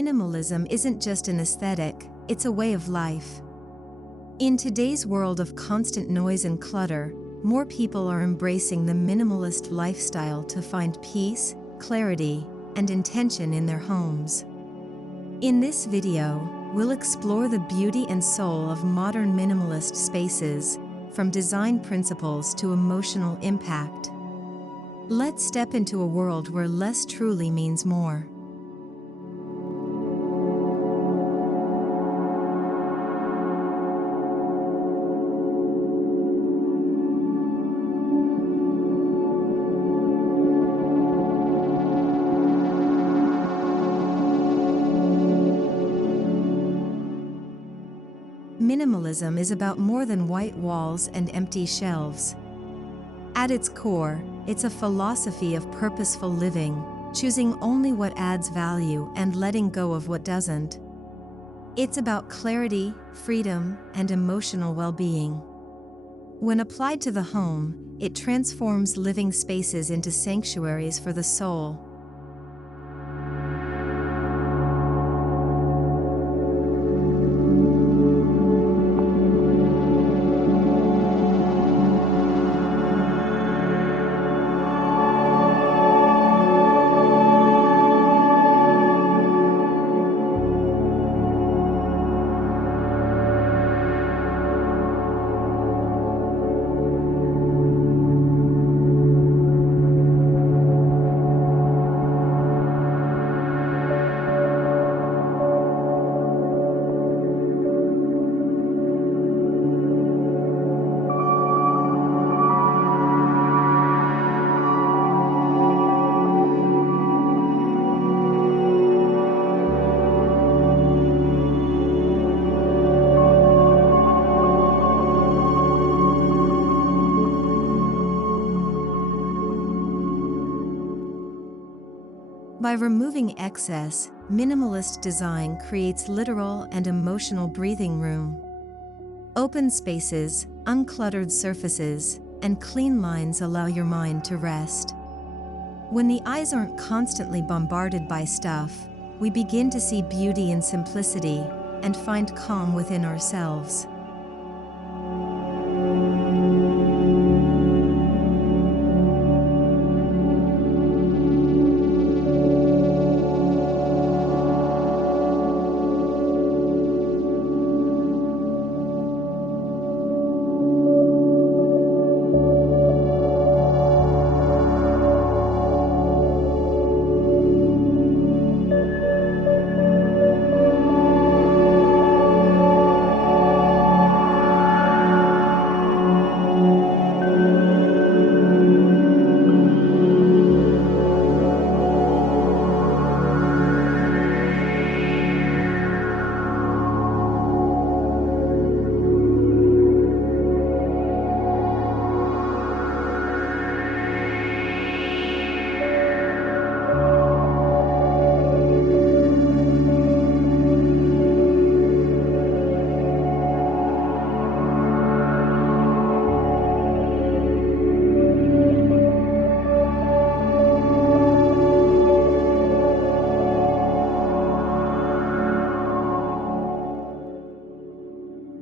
minimalism isn't just an aesthetic, it's a way of life. In today's world of constant noise and clutter, more people are embracing the minimalist lifestyle to find peace, clarity, and intention in their homes. In this video, we'll explore the beauty and soul of modern minimalist spaces, from design principles to emotional impact. Let's step into a world where less truly means more. Minimalism is about more than white walls and empty shelves. At its core, it's a philosophy of purposeful living, choosing only what adds value and letting go of what doesn't. It's about clarity, freedom, and emotional well-being. When applied to the home, it transforms living spaces into sanctuaries for the soul. By removing excess, minimalist design creates literal and emotional breathing room. Open spaces, uncluttered surfaces, and clean lines allow your mind to rest. When the eyes aren't constantly bombarded by stuff, we begin to see beauty in simplicity and find calm within ourselves.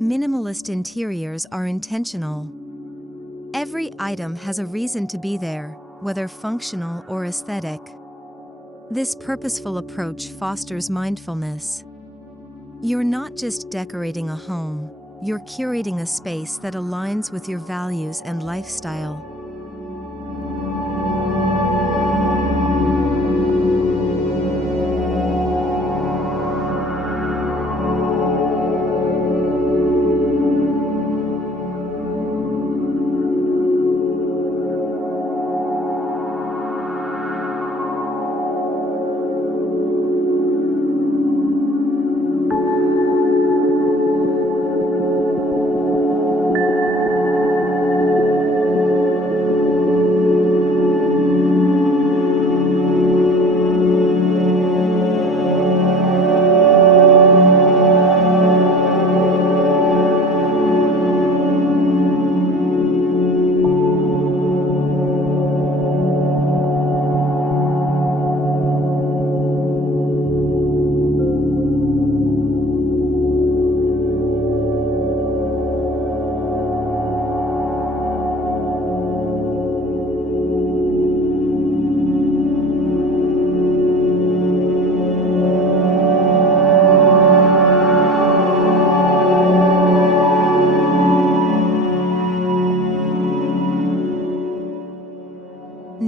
Minimalist interiors are intentional. Every item has a reason to be there, whether functional or aesthetic. This purposeful approach fosters mindfulness. You're not just decorating a home, you're curating a space that aligns with your values and lifestyle.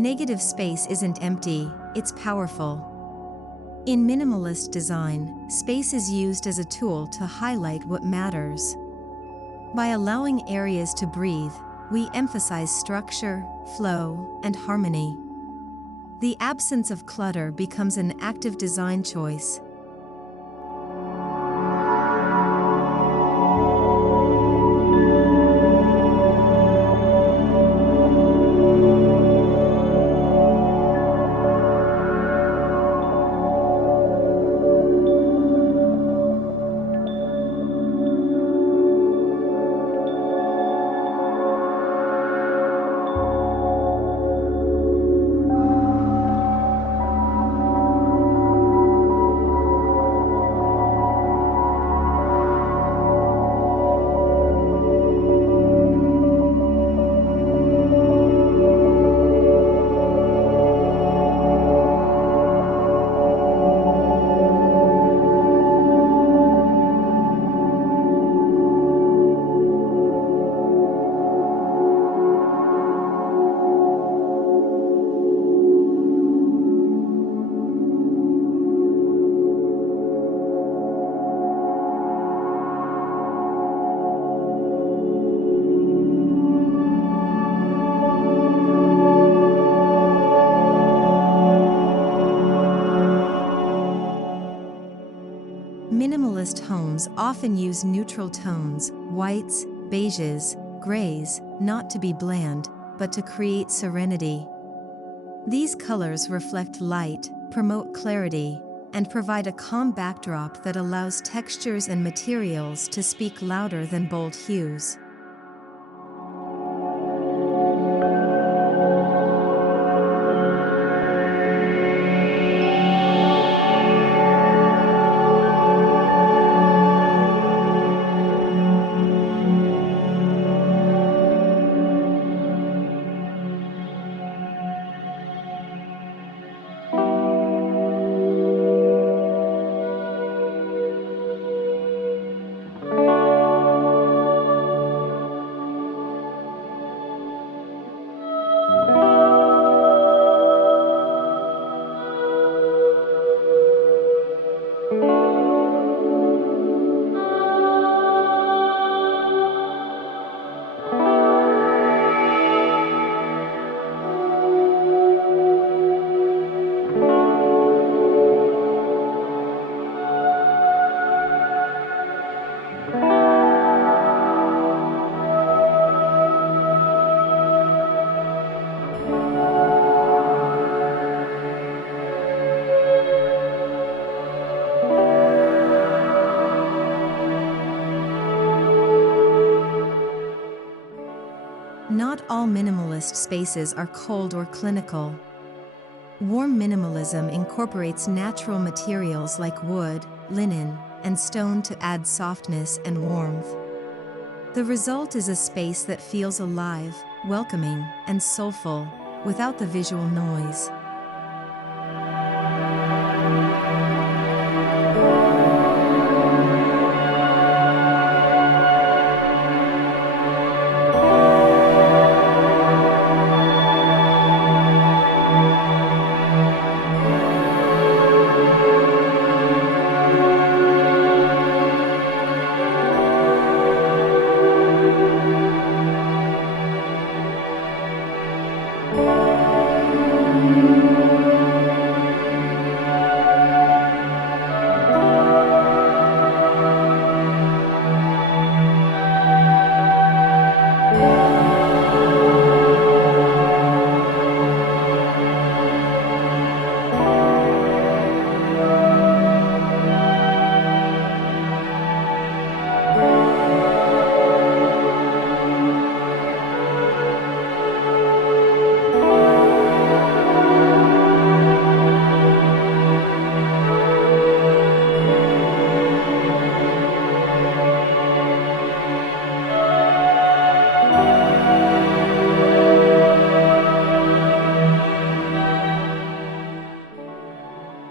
negative space isn't empty, it's powerful. In minimalist design, space is used as a tool to highlight what matters. By allowing areas to breathe, we emphasize structure, flow, and harmony. The absence of clutter becomes an active design choice. Minimalist homes often use neutral tones, whites, beiges, grays, not to be bland, but to create serenity. These colors reflect light, promote clarity, and provide a calm backdrop that allows textures and materials to speak louder than bold hues. Not all minimalist spaces are cold or clinical. Warm minimalism incorporates natural materials like wood, linen, and stone to add softness and warmth. The result is a space that feels alive, welcoming, and soulful, without the visual noise.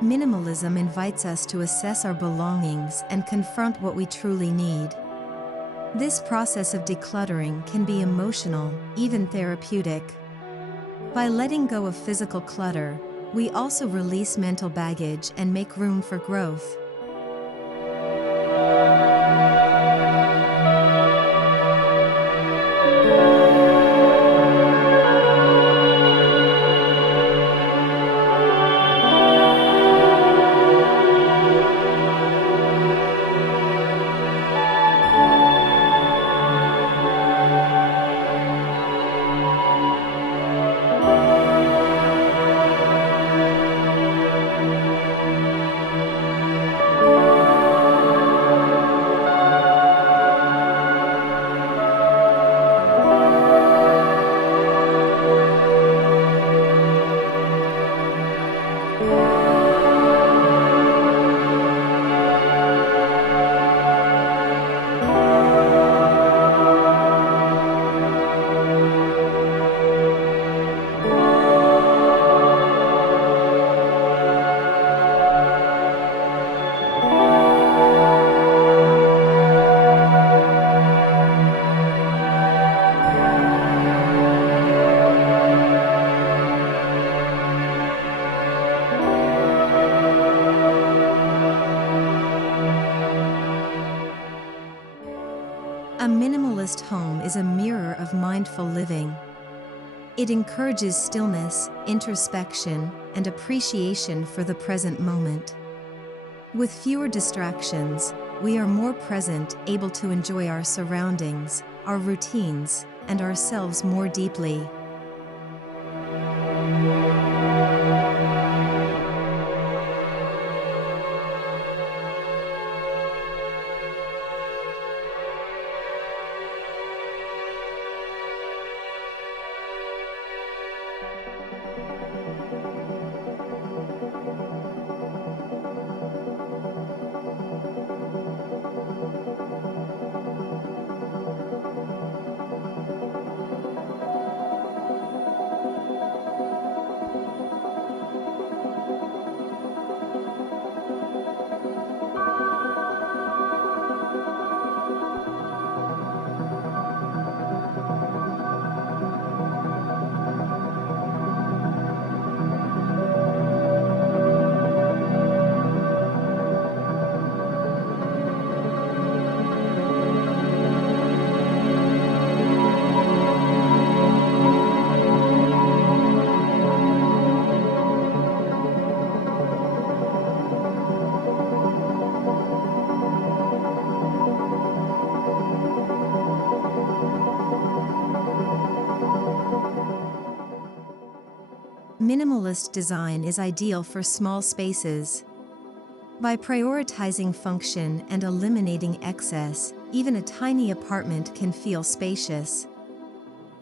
Minimalism invites us to assess our belongings and confront what we truly need. This process of decluttering can be emotional, even therapeutic. By letting go of physical clutter, we also release mental baggage and make room for growth. A minimalist home is a mirror of mindful living. It encourages stillness, introspection, and appreciation for the present moment. With fewer distractions, we are more present, able to enjoy our surroundings, our routines, and ourselves more deeply. Minimalist design is ideal for small spaces. By prioritizing function and eliminating excess, even a tiny apartment can feel spacious.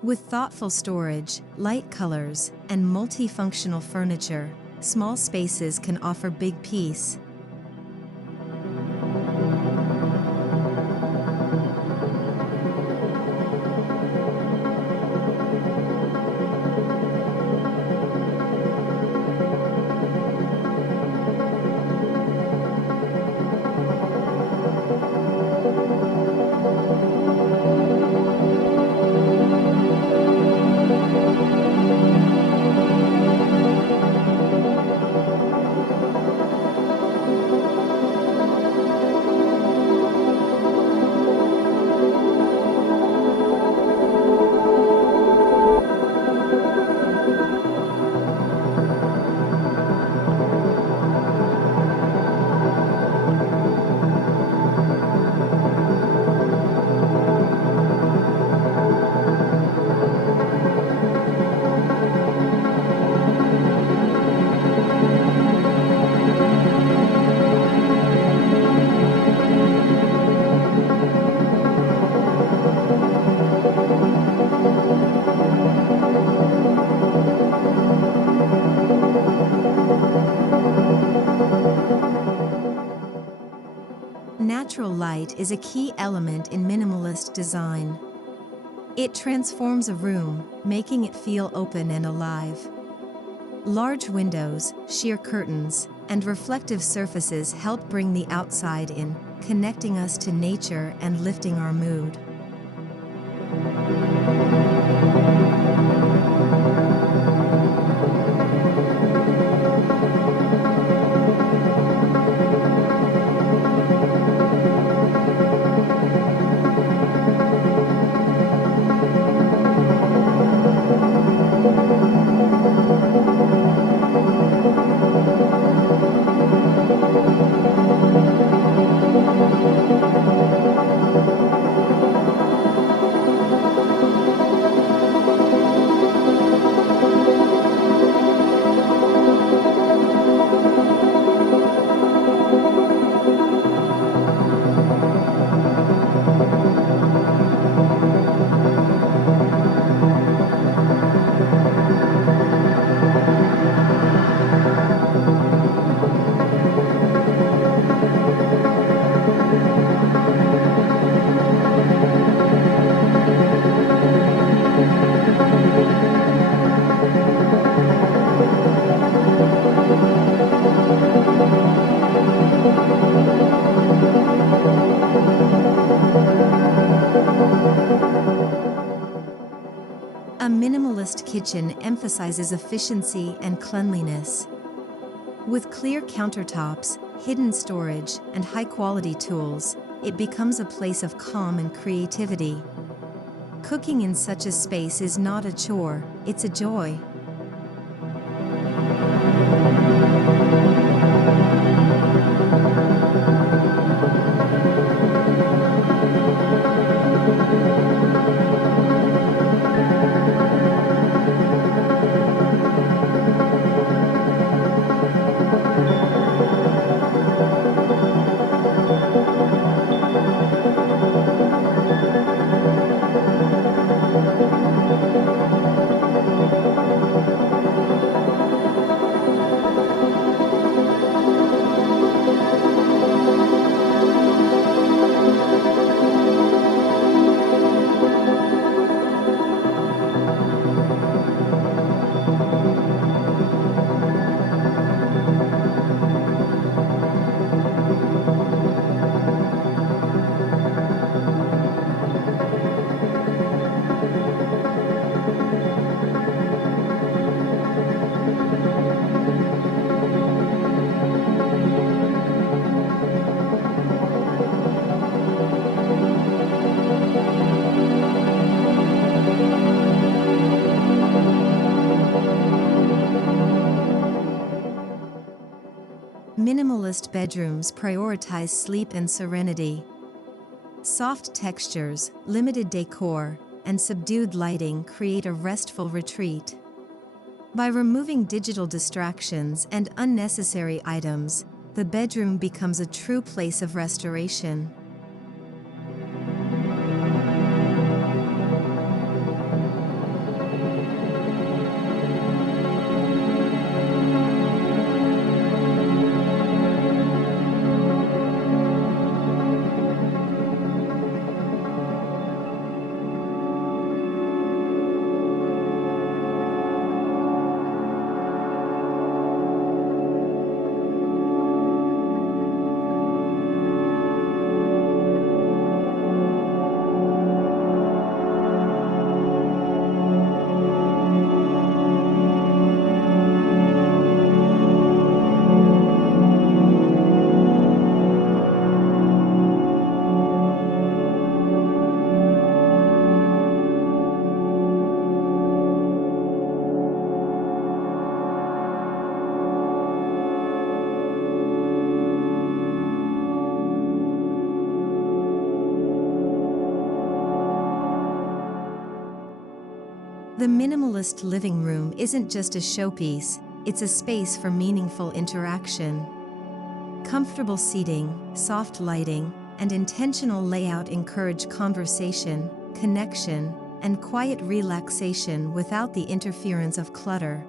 With thoughtful storage, light colors, and multifunctional furniture, small spaces can offer big peace. Natural light is a key element in minimalist design. It transforms a room, making it feel open and alive. Large windows, sheer curtains, and reflective surfaces help bring the outside in, connecting us to nature and lifting our mood. A minimalist kitchen emphasizes efficiency and cleanliness. With clear countertops, hidden storage, and high-quality tools, it becomes a place of calm and creativity. Cooking in such a space is not a chore, it's a joy. Minimalist bedrooms prioritize sleep and serenity. Soft textures, limited decor, and subdued lighting create a restful retreat. By removing digital distractions and unnecessary items, the bedroom becomes a true place of restoration. The minimalist living room isn't just a showpiece, it's a space for meaningful interaction. Comfortable seating, soft lighting, and intentional layout encourage conversation, connection, and quiet relaxation without the interference of clutter.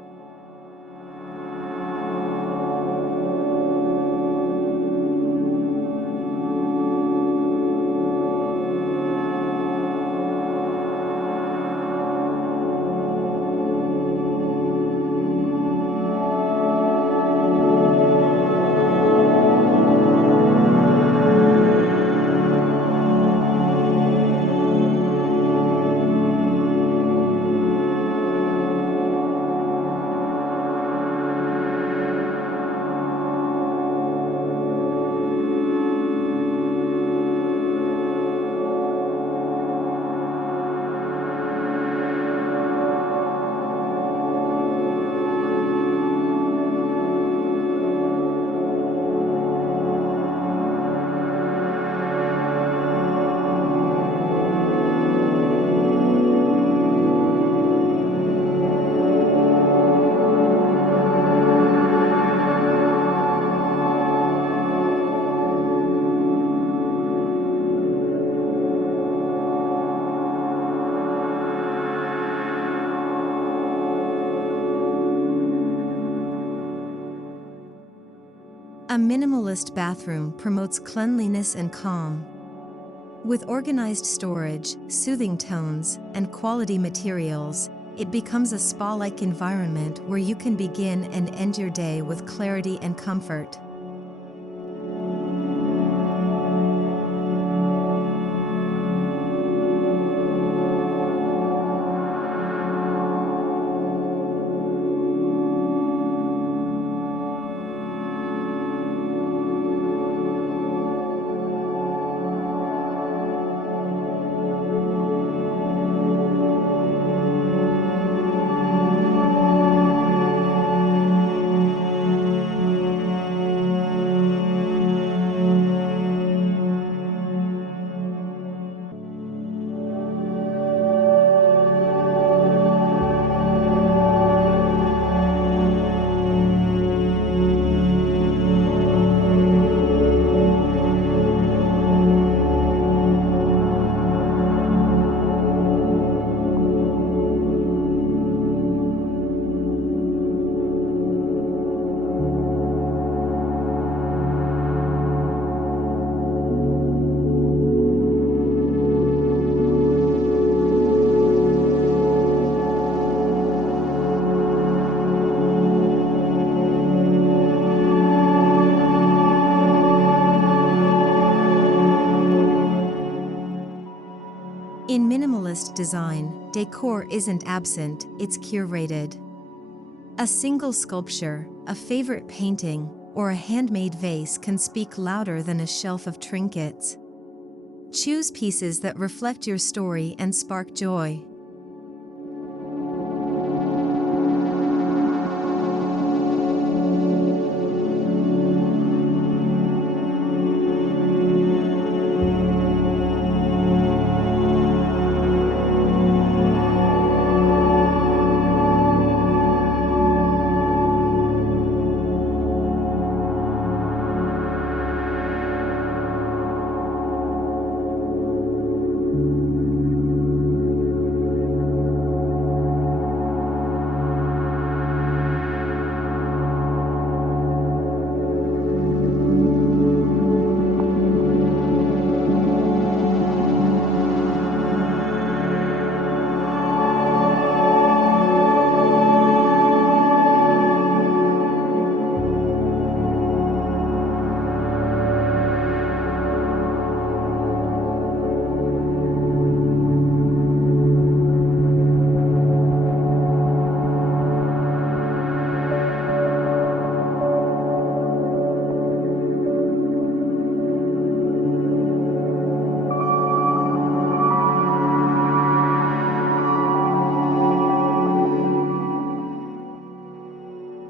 A minimalist bathroom promotes cleanliness and calm. With organized storage, soothing tones, and quality materials, it becomes a spa-like environment where you can begin and end your day with clarity and comfort. design, decor isn't absent, it's curated. A single sculpture, a favorite painting, or a handmade vase can speak louder than a shelf of trinkets. Choose pieces that reflect your story and spark joy.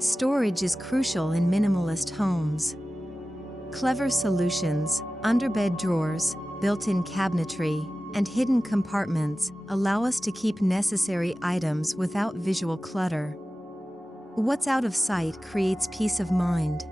Storage is crucial in minimalist homes. Clever solutions, underbed drawers, built-in cabinetry, and hidden compartments allow us to keep necessary items without visual clutter. What's out of sight creates peace of mind.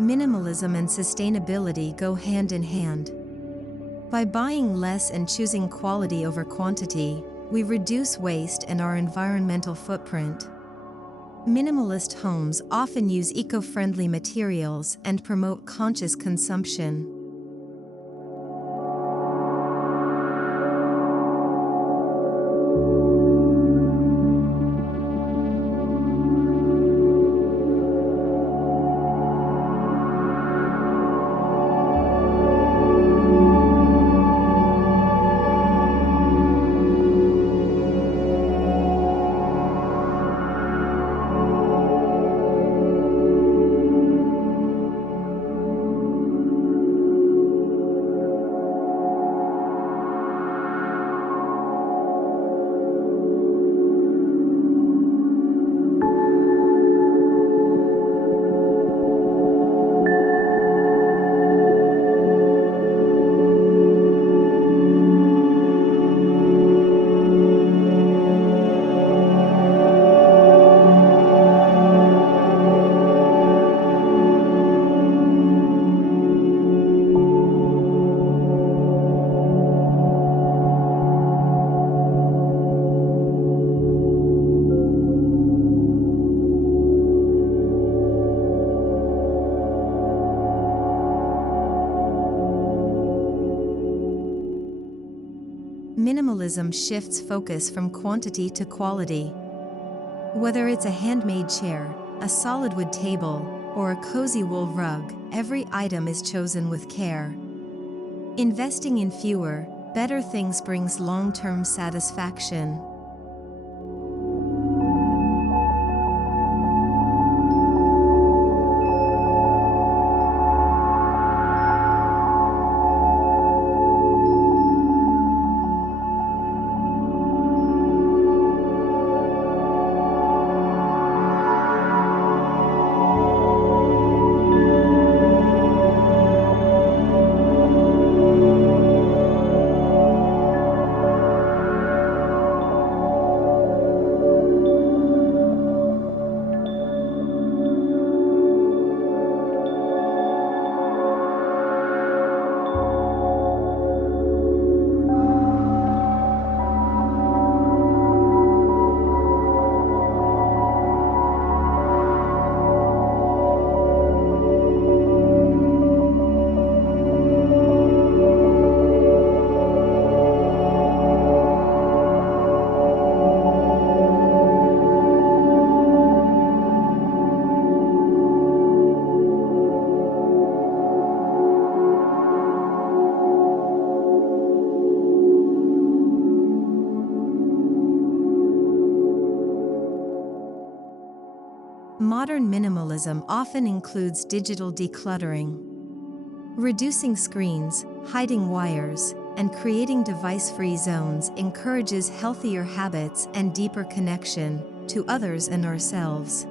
Minimalism and sustainability go hand in hand. By buying less and choosing quality over quantity, we reduce waste and our environmental footprint. Minimalist homes often use eco-friendly materials and promote conscious consumption. Minimalism shifts focus from quantity to quality. Whether it's a handmade chair, a solid wood table, or a cozy wool rug, every item is chosen with care. Investing in fewer, better things brings long-term satisfaction. Modern minimalism often includes digital decluttering. Reducing screens, hiding wires, and creating device-free zones encourages healthier habits and deeper connection to others and ourselves.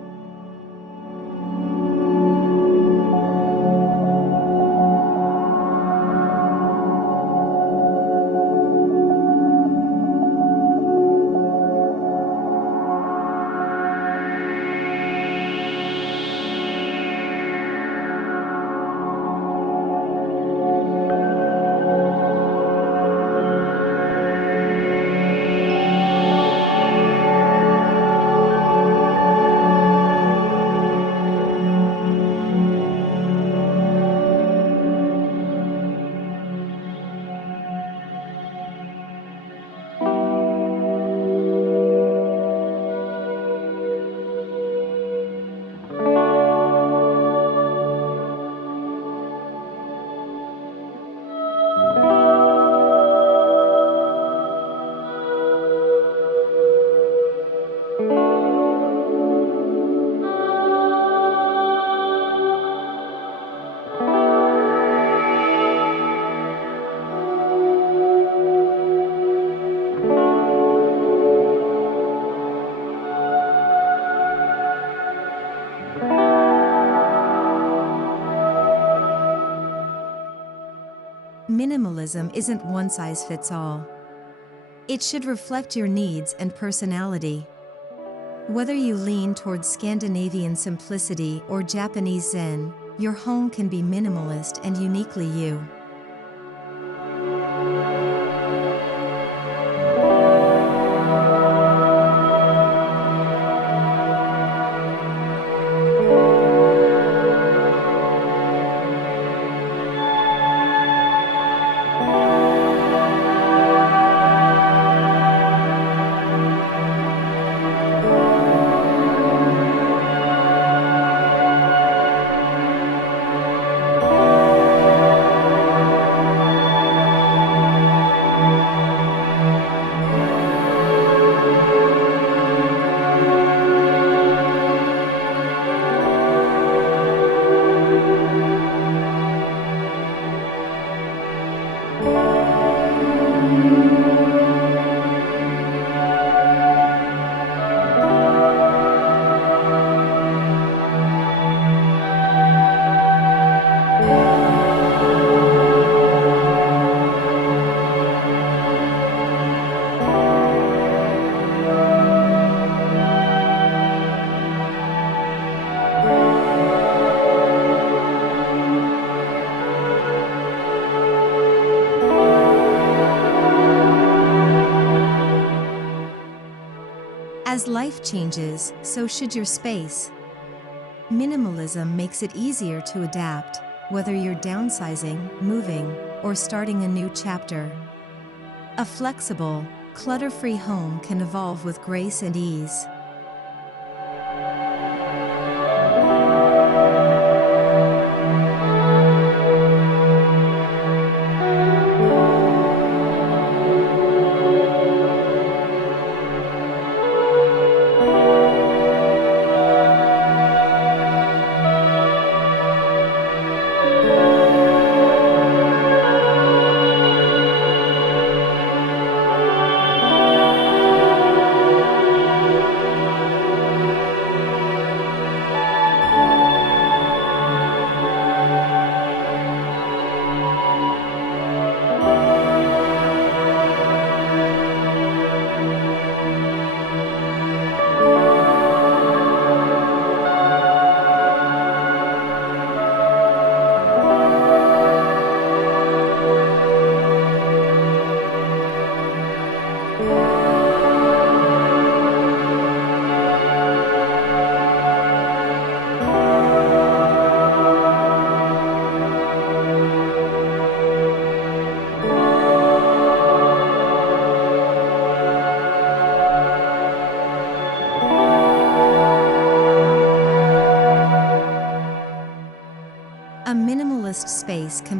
Minimalism isn't one size fits all. It should reflect your needs and personality. Whether you lean towards Scandinavian simplicity or Japanese Zen, your home can be minimalist and uniquely you. As life changes, so should your space. Minimalism makes it easier to adapt, whether you're downsizing, moving, or starting a new chapter. A flexible, clutter-free home can evolve with grace and ease.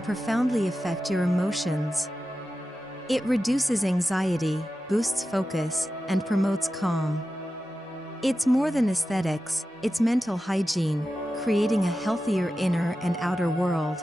profoundly affect your emotions. It reduces anxiety, boosts focus, and promotes calm. It's more than aesthetics, it's mental hygiene, creating a healthier inner and outer world.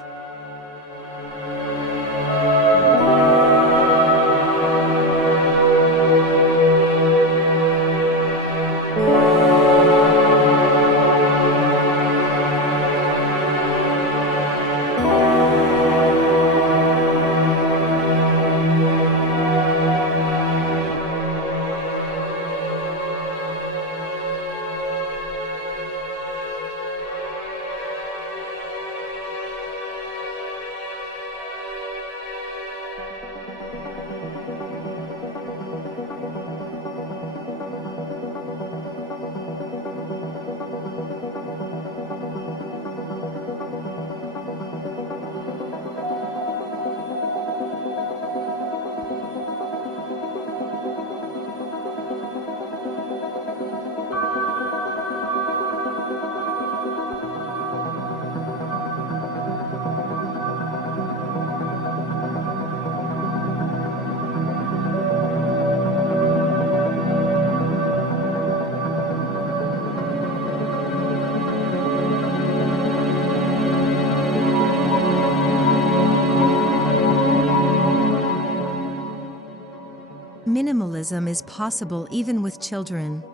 Minimalism is possible even with children.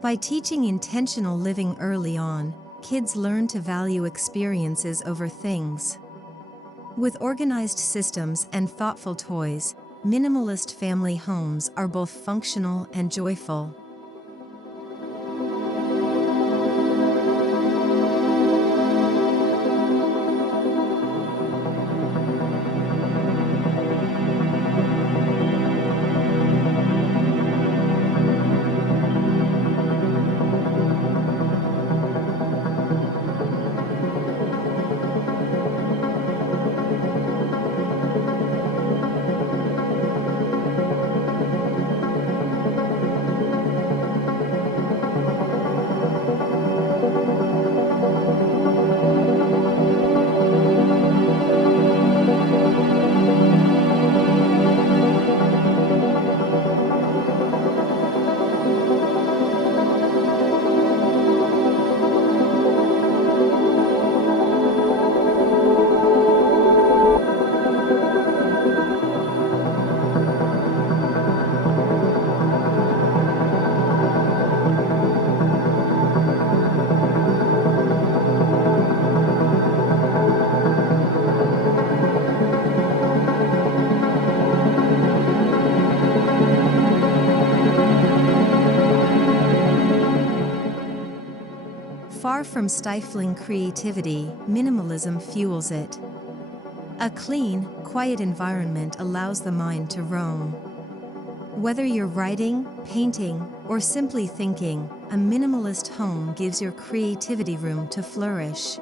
By teaching intentional living early on, kids learn to value experiences over things. With organized systems and thoughtful toys, minimalist family homes are both functional and joyful. Far from stifling creativity, minimalism fuels it. A clean, quiet environment allows the mind to roam. Whether you're writing, painting, or simply thinking, a minimalist home gives your creativity room to flourish.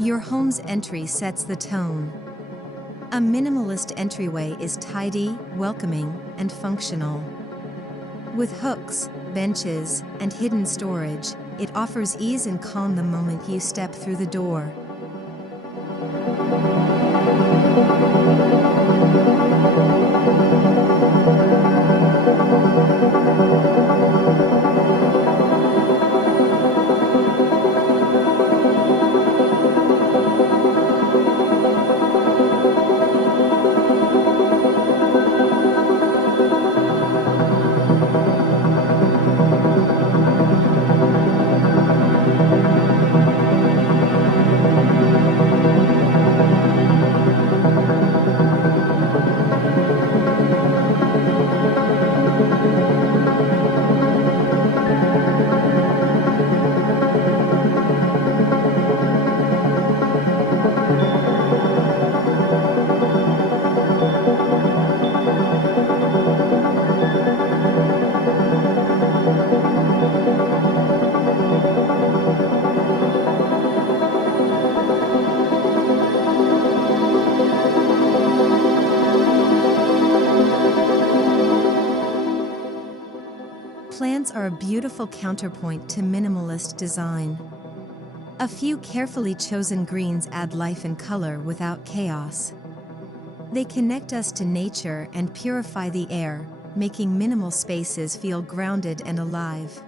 Your home's entry sets the tone. A minimalist entryway is tidy, welcoming, and functional. With hooks, benches, and hidden storage, it offers ease and calm the moment you step through the door. a beautiful counterpoint to minimalist design. A few carefully chosen greens add life and color without chaos. They connect us to nature and purify the air, making minimal spaces feel grounded and alive.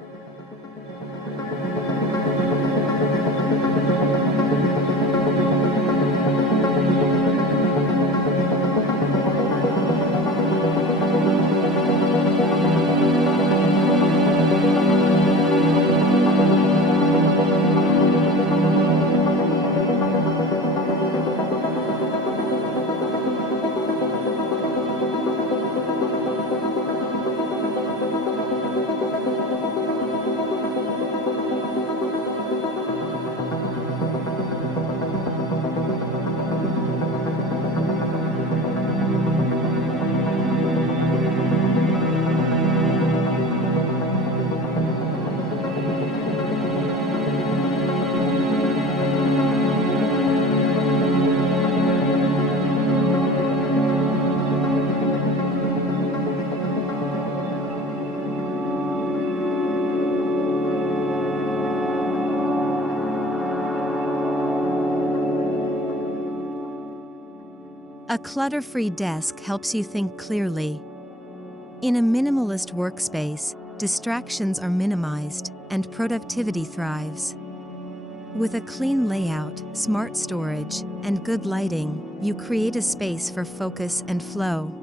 A clutter-free desk helps you think clearly. In a minimalist workspace, distractions are minimized, and productivity thrives. With a clean layout, smart storage, and good lighting, you create a space for focus and flow.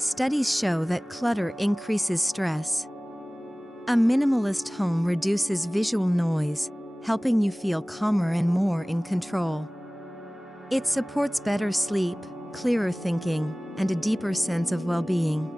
Studies show that clutter increases stress. A minimalist home reduces visual noise, helping you feel calmer and more in control. It supports better sleep, clearer thinking, and a deeper sense of well-being.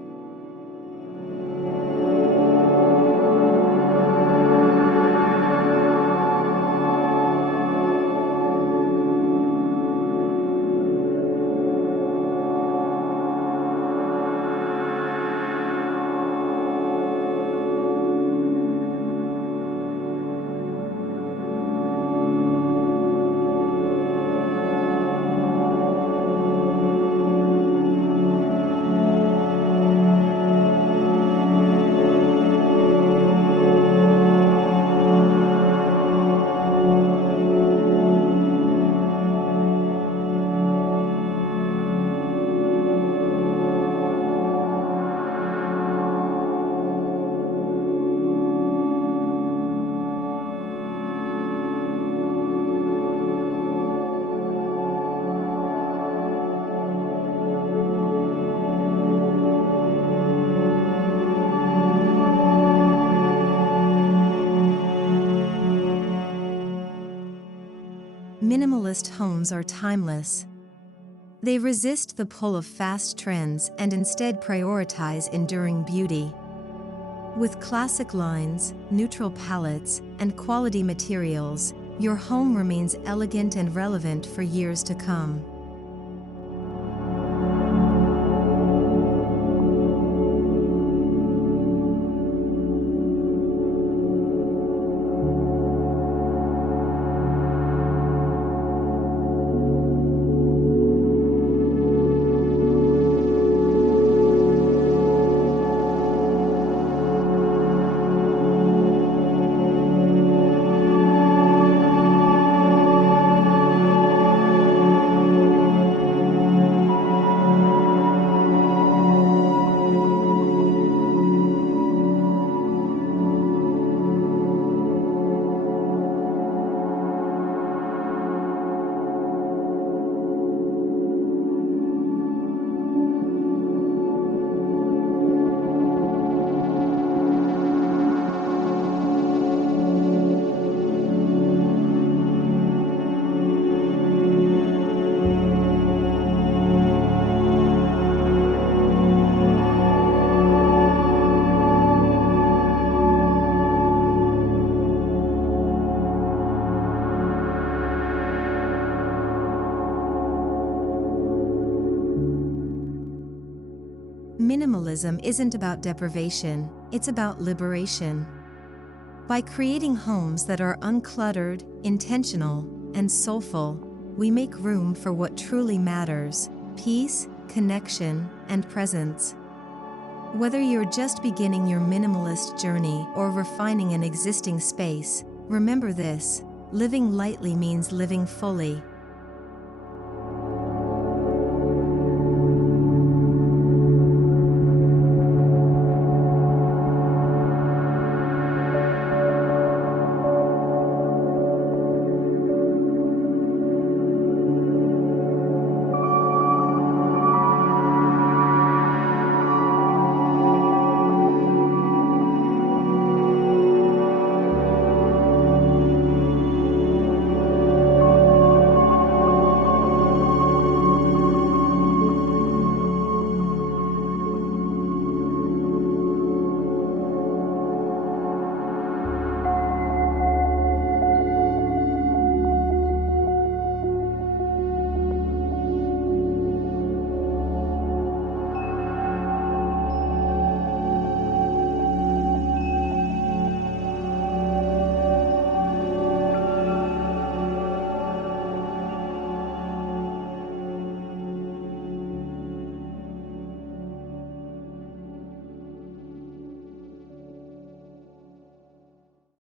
Minimalist homes are timeless. They resist the pull of fast trends and instead prioritize enduring beauty. With classic lines, neutral palettes, and quality materials, your home remains elegant and relevant for years to come. minimalism isn't about deprivation, it's about liberation. By creating homes that are uncluttered, intentional, and soulful, we make room for what truly matters: peace, connection, and presence. Whether you're just beginning your minimalist journey or refining an existing space, remember this: living lightly means living fully,